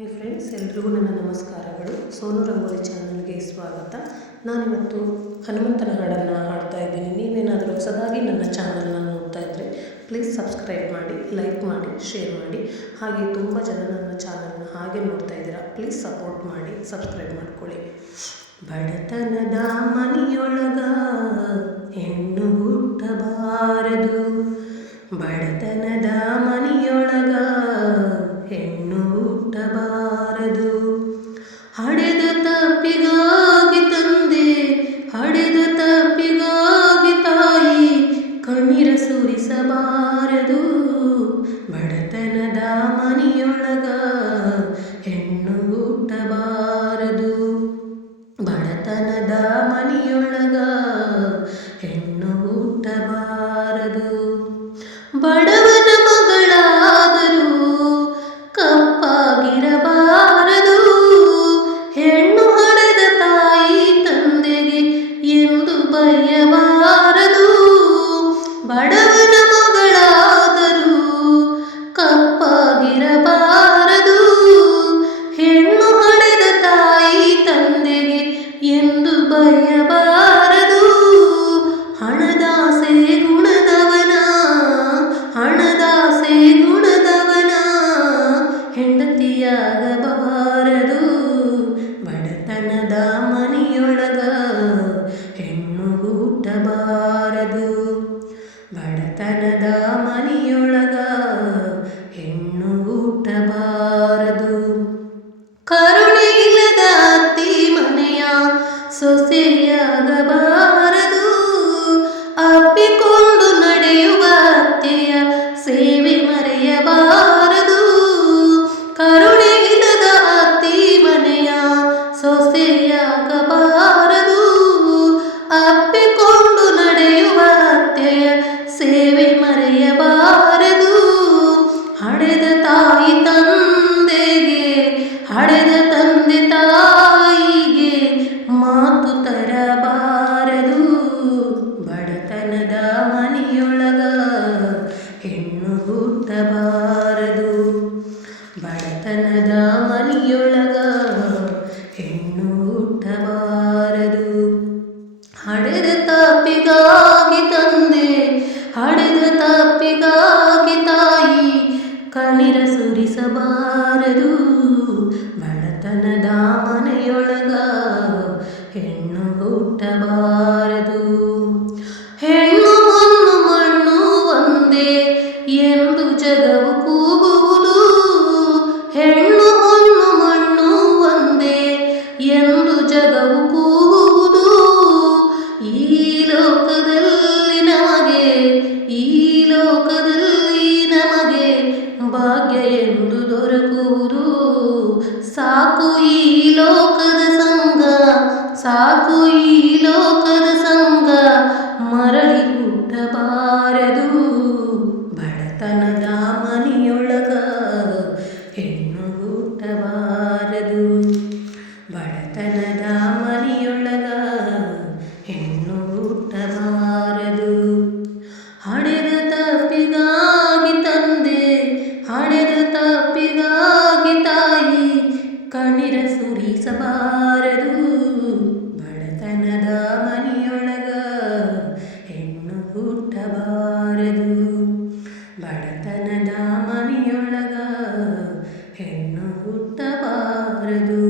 Hi friends ಎಲ್ರಿಗೂ ನನ್ನ ನಮಸ್ಕಾರಗಳು. ಸೋನು ರಂಗೋಲಿ ಚಾನಲ್ಗೆ ಸ್ವಾಗತ. ನಾನಿವತ್ತು ಹನುಮಂತನ ಹಾಡನ್ನು ಹಾಡ್ತಾ ಇದ್ದೀನಿ. ನೀವೇನಾದರೂ ಹೊಸದಾಗಿ ನನ್ನ ಚಾನಲ್ನ ನೋಡ್ತಾ ಇದ್ದರೆ ಪ್ಲೀಸ್ ಸಬ್ಸ್ಕ್ರೈಬ್ ಮಾಡಿ ಲೈಕ್ ಮಾಡಿ ಶೇರ್ ಮಾಡಿ. ಹಾಗೆ ತುಂಬ ಜನ ನನ್ನ ಚಾನಲ್ನ ಹಾಗೆ ನೋಡ್ತಾ ಇದ್ದೀರಾ ಪ್ಲೀಸ್ ಸಪೋರ್ಟ್ ಮಾಡಿ ಸಬ್ಸ್ಕ್ರೈಬ್ ಮಾಡ್ಕೊಳ್ಳಿ. ಬಡತನದ ಮನೆಯೊಳಗ ಹೆಣ್ಣು ಹುಟ್ಟಬಾರದು. ಬಡತನದ ಮನೆಯೊಳಗ ಹೆಣ್ಣು ಹುಟ್ಟಬಾರದು ಹಡೆದ ತಪ್ಪಿಗಾಗಿ ತಂದೆ ಹಡೆದ ತಪ್ಪಿಗಾಗಿ ತಾಯಿ ಕಣ್ಣೀರ ಸುರಿಸಬಾರದು. ತಂದೆಗೆ ಎಂದು ಸೊಸೆಯಾಗಬಾರದು ಅಪ್ಪಿಕೊಂಡು ನಡೆಯುವ ಅತ್ತೆಯ ಸೇವೆ ಮರೆಯಬಾರದು. ಕರುಣೆ ಇಲ್ಲದ ಅತ್ತಿ ಮನೆಯ ಸೊಸೆಯಾಗಬಾರದು ಸುರಿಸಬಾರದು ಬಡತನದ ಮನೆಯೊಳಗ ಹೆಣ್ಣು ಹುಟ್ಟಬಾರದು. ಹೆಣ್ಣು ಹೊನ್ನು ಮಣ್ಣು ಒಂದೇ ಎಂದು ಜಗವು ಕೂಗುವುದು. ಹೆಣ್ಣು ಹೊನ್ನು ಮಣ್ಣು ಒಂದೇ ಎಂದು ಜಗವು ಕೂಗುವುದು. ಸಾಕು ಈ ಲೋಕದ ಸಂಗ ಮರಳಿ ಹುಟ್ಟಬಾರದು. ಬಡತನದ ಮನೆಯೊಳಗ ಹೆಣ್ಣು ಹುಟ್ಟಬಾರದು. ಬಡತನದ ಮನೆಯೊಳಗ ಹೆಣ್ಣು ಹುಟ್ಟಬಾರದು. ಹಣೆದ ತಪ್ಪಿಗಾಗಿ ತಂದೆ, ಹಣೆದ ತಪ್ಪಿಗಾಗಿ ತಾಯಿ, ಕಣ್ಣೀರ ಸುರಿಸಬಾರದು. ಕನದ ಮನೆಯೊಳಗ ಹೆಣ್ಣು ಹುಟ್ಟಬಾರದು